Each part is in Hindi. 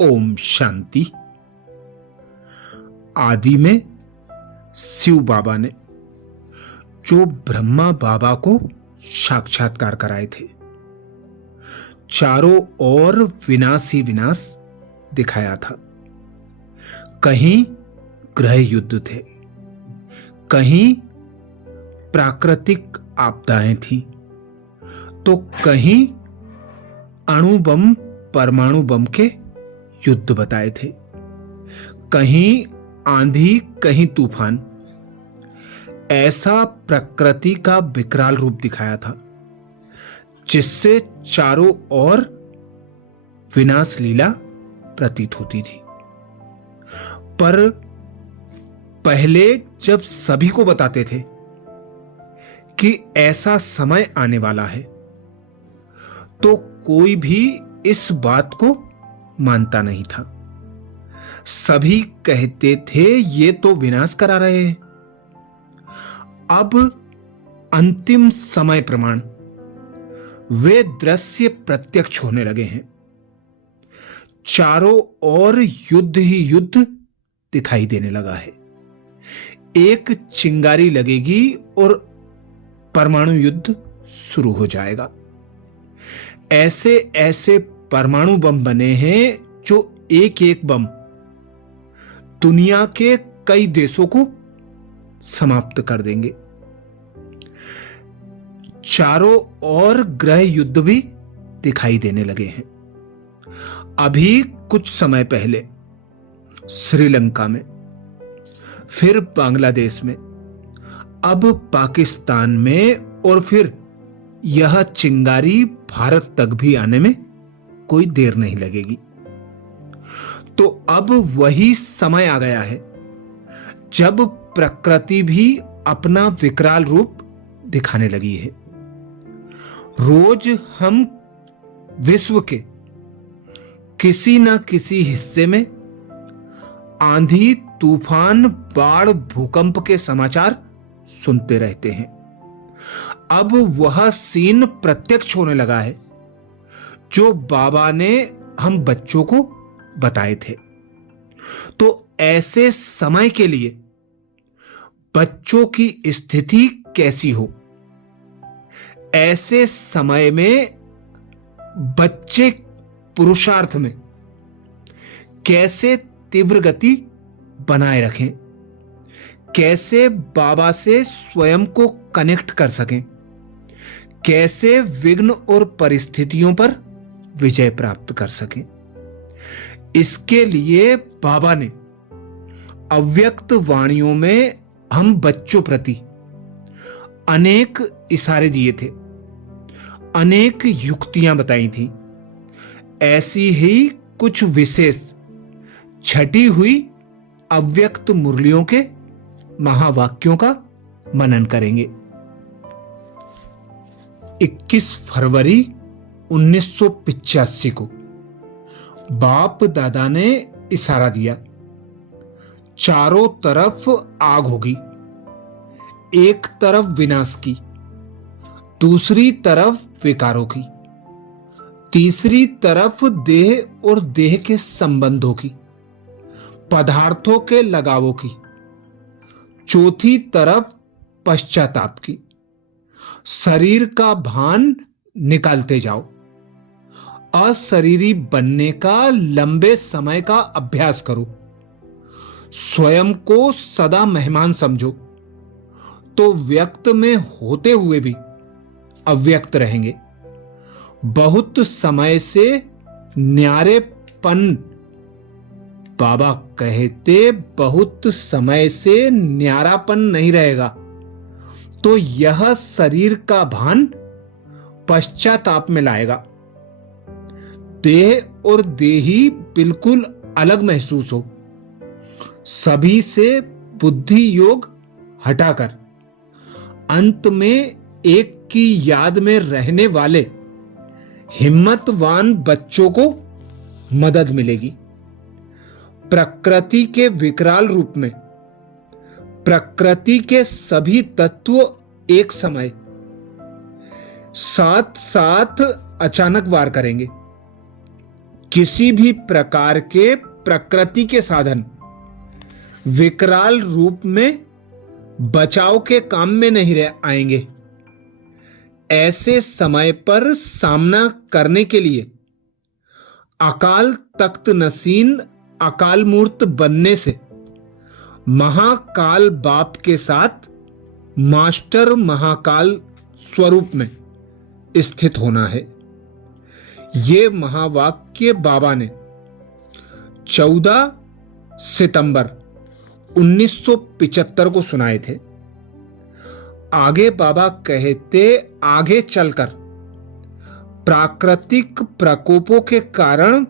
ओम शांति। आदि में शिव बाबा ने जो ब्रह्मा बाबा को साक्षात्कार कराए थे, चारों ओर विनाश ही विनाश दिखाया था। कहीं ग्रह युद्ध थे, कहीं प्राकृतिक आपदाएं थी, तो कहीं अणु बम परमाणु बम के युद्ध बताए थे, कहीं आंधी कहीं तूफान। ऐसा प्रकृति का विकराल रूप दिखाया था जिससे चारों ओर विनाश लीला प्रतीत होती थी। पर पहले जब सभी को बताते थे कि ऐसा समय आने वाला है, तो कोई भी इस बात को मानता नहीं था। सभी कहते थे ये तो विनाश करा रहे हैं। अब अंतिम समय प्रमाण वे दृश्य प्रत्यक्ष होने लगे हैं। चारों ओर युद्ध ही युद्ध दिखाई देने लगा है। एक चिंगारी लगेगी और परमाणु युद्ध शुरू हो जाएगा। ऐसे ऐसे परमाणु बम बने हैं जो एक एक बम दुनिया के कई देशों को समाप्त कर देंगे। चारों ओर ग्रह युद्ध भी दिखाई देने लगे हैं। अभी कुछ समय पहले श्रीलंका में, फिर बांग्लादेश में, अब पाकिस्तान में, और फिर यह चिंगारी भारत तक भी आने में कोई देर नहीं लगेगी। तो अब वही समय आ गया है जब प्रकृति भी अपना विकराल रूप दिखाने लगी है। रोज हम विश्व के किसी न किसी हिस्से में आंधी तूफान बाढ़ भूकंप के समाचार सुनते रहते हैं। अब वह सीन प्रत्यक्ष होने लगा है जो बाबा ने हम बच्चों को बताए थे। तो ऐसे समय के लिए बच्चों की स्थिति कैसी हो? ऐसे समय में बच्चे पुरुषार्थ में कैसे तीव्र गति बनाए रखें, कैसे बाबा से स्वयं को कनेक्ट कर सकें, कैसे विघ्न और परिस्थितियों पर विजय प्राप्त कर सकें। इसके लिए बाबा ने अव्यक्त वाणियों में हम बच्चों प्रति अनेक इशारे दिए थे, अनेक युक्तियां बताई थी। ऐसी ही कुछ विशेष छटी हुई अव्यक्त मुरलियों के महावाक्यों का मनन करेंगे। 21 फरवरी 1985 को बाप दादा ने इशारा दिया, चारों तरफ आग होगी, एक तरफ विनाश की, दूसरी तरफ विकारों की, तीसरी तरफ देह और देह के संबंधों की, पदार्थों के लगावों की, चौथी तरफ पश्चाताप की। शरीर का भान निकालते जाओ। अशरीरी बनने का लंबे समय का अभ्यास करो। स्वयं को सदा मेहमान समझो, तो व्यक्त में होते हुए भी अव्यक्त रहेंगे। बहुत समय से न्यारेपन, बाबा कहते बहुत समय से न्यारापन नहीं रहेगा, तो यह शरीर का भान पश्चाताप में लाएगा। देह और देही बिल्कुल अलग महसूस हो। सभी से बुद्धि योग हटाकर अंत में एक की याद में रहने वाले हिम्मतवान बच्चों को मदद मिलेगी। प्रकृति के विकराल रूप में प्रकृति के सभी तत्व एक समय साथ साथ अचानक वार करेंगे। किसी भी प्रकार के प्रकृति के साधन विकराल रूप में बचाव के काम में नहीं रह आएंगे। ऐसे समय पर सामना करने के लिए अकाल तख्त नसीन अकाल मूर्त बनने से महाकाल बाप के साथ मास्टर महाकाल स्वरूप में स्थित होना है। ये महावाक्य बाबा ने 14 सितंबर 1975 को सुनाए थे। आगे बाबा कहते, आगे चलकर प्राकृतिक प्रकोपों के कारण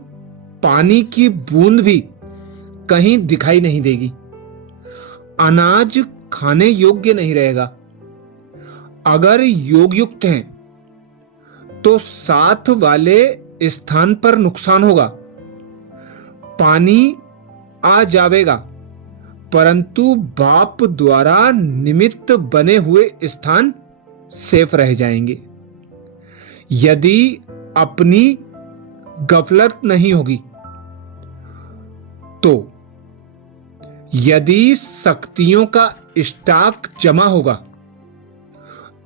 पानी की बूंद भी कहीं दिखाई नहीं देगी, अनाज खाने योग्य नहीं रहेगा। अगर योग युक्त हैं तो साथ वाले स्थान पर नुकसान होगा, पानी आ जाएगा, परंतु बाप द्वारा निमित्त बने हुए स्थान सेफ रह जाएंगे। यदि अपनी गफलत नहीं होगी तो यदि शक्तियों का स्टॉक जमा होगा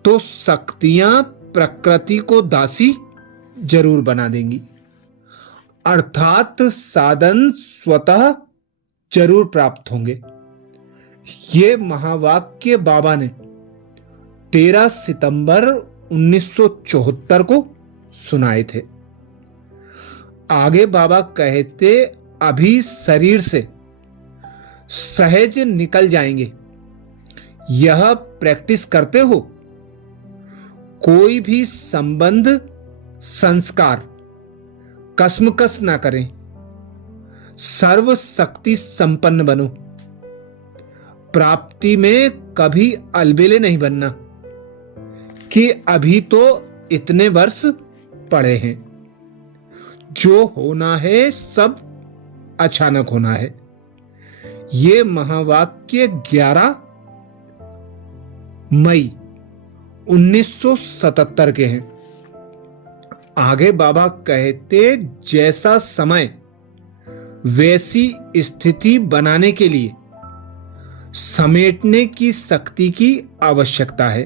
तो शक्तियां प्रकृति को दासी जरूर बना देंगी, अर्थात साधन स्वतः जरूर प्राप्त होंगे। ये महावाक्य बाबा ने 13 सितंबर 1974 को सुनाए थे। आगे बाबा कहते, अभी शरीर से सहज निकल जाएंगे। यह प्रैक्टिस करते हो। कोई भी संबंध संस्कार कसमकस ना करें, सर्व शक्ति संपन्न बनो। प्राप्ति में कभी अलबेले नहीं बनना कि अभी तो इतने वर्ष पड़े हैं। जो होना है सब अचानक होना है। ये महावाक्य 11 मई 1977 के हैं। आगे बाबा कहते, जैसा समय वैसी स्थिति बनाने के लिए समेटने की शक्ति की आवश्यकता है।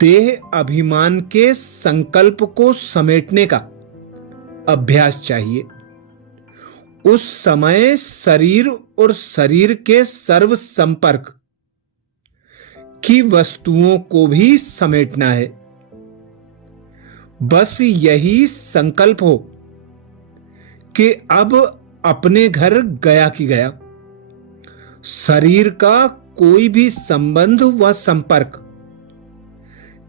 देह अभिमान के संकल्प को समेटने का अभ्यास चाहिए। उस समय शरीर और शरीर के सर्व संपर्क की वस्तुओं को भी समेटना है। बस यही संकल्प हो कि अब अपने घर गया कि गया। शरीर का कोई भी संबंध व संपर्क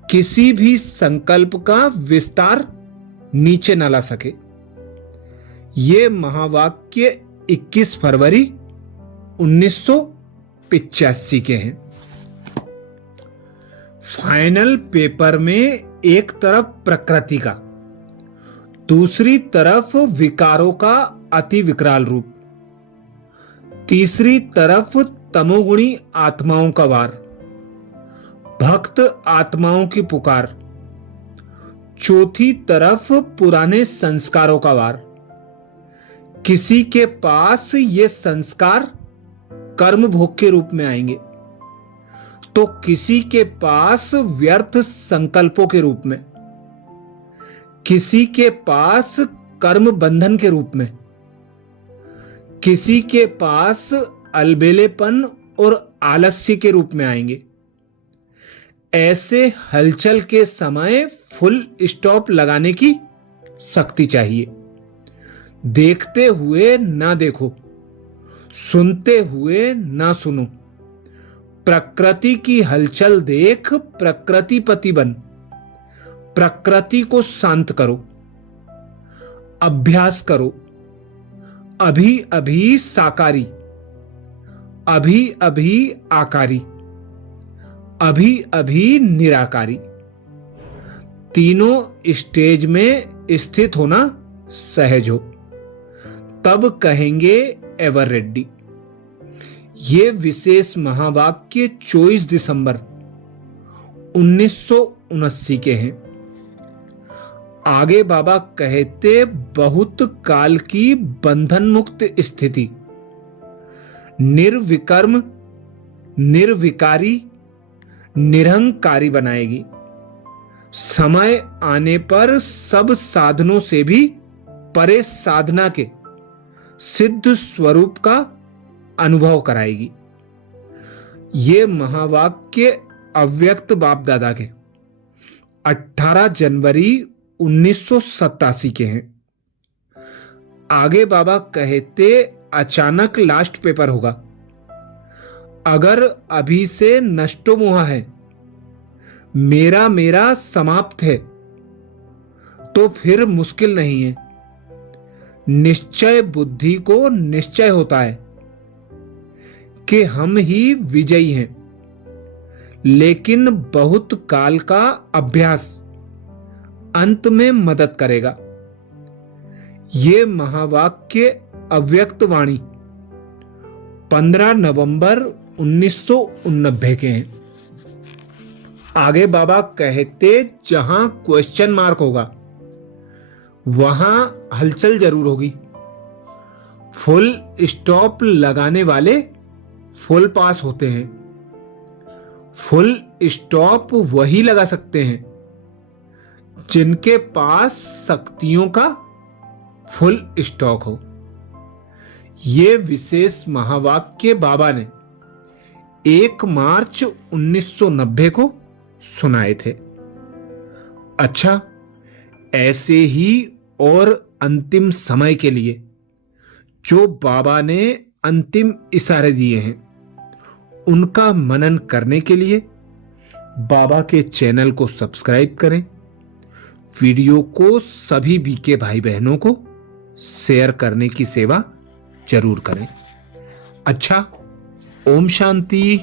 किसी भी संकल्प का विस्तार नीचे न ला सके। ये महावाक्य 21 फरवरी 1985 के हैं। फाइनल पेपर में एक तरफ प्रकृति का, दूसरी तरफ विकारों का अति विकराल रूप, तीसरी तरफ तमोगुणी आत्माओं का वार, भक्त आत्माओं की पुकार, चौथी तरफ पुराने संस्कारों का वार। किसी के पास ये संस्कार कर्म भोग के रूप में आएंगे तो किसी के पास व्यर्थ संकल्पों के रूप में, किसी के पास कर्म बंधन के रूप में, किसी के पास अलबेलेपन और आलस्य के रूप में आएंगे। ऐसे हलचल के समय फुल स्टॉप लगाने की शक्ति चाहिए। देखते हुए ना देखो, सुनते हुए ना सुनो। प्रकृति की हलचल देख प्रकृतिपति बन, प्रकृति को शांत करो। अभ्यास करो। अभी अभी साकारी, अभी अभी आकारी, अभी अभी निराकारी। तीनों स्टेज में स्थित होना सहज हो, तब कहेंगे एवर रेड्डी। ये विशेष महावाक्य 24 दिसंबर 1979 के हैं। आगे बाबा कहते बहुत काल की बंधन मुक्त स्थिति, निर्विकर्म, निर्विकारी, निरहंकारी बनाएगी। समय आने पर सब साधनों से भी परे साधना के सिद्ध स्वरूप का अनुभव कराएगी। ये महावाक्य अव्यक्त बाप दादा के 18 जनवरी 1987 के हैं। आगे बाबा कहते अचानक लास्ट पेपर होगा। अगर अभी से नष्टो मोह है, मेरा मेरा समाप्त है, तो फिर मुश्किल नहीं है। निश्चय बुद्धि को निश्चय होता है कि हम ही विजयी हैं, लेकिन बहुत काल का अभ्यास अंत में मदद करेगा। ये महावाक्य अव्यक्त वाणी 15 नवंबर 1989 के हैं। आगे बाबा कहते जहां क्वेश्चन मार्क होगा वहां हलचल जरूर होगी। फुल स्टॉप लगाने वाले फुल पास होते हैं। फुल स्टॉप वही लगा सकते हैं जिनके पास शक्तियों का फुल स्टॉक हो। ये विशेष महावाक्य बाबा ने 1 मार्च 1990 को सुनाए थे। अच्छा, ऐसे ही और अंतिम समय के लिए जो बाबा ने अंतिम इशारे दिए हैं, उनका मनन करने के लिए बाबा के चैनल को सब्सक्राइब करें। वीडियो को सभी बीके भाई बहनों को शेयर करने की सेवा जरूर करें। अच्छा, ओम शांति।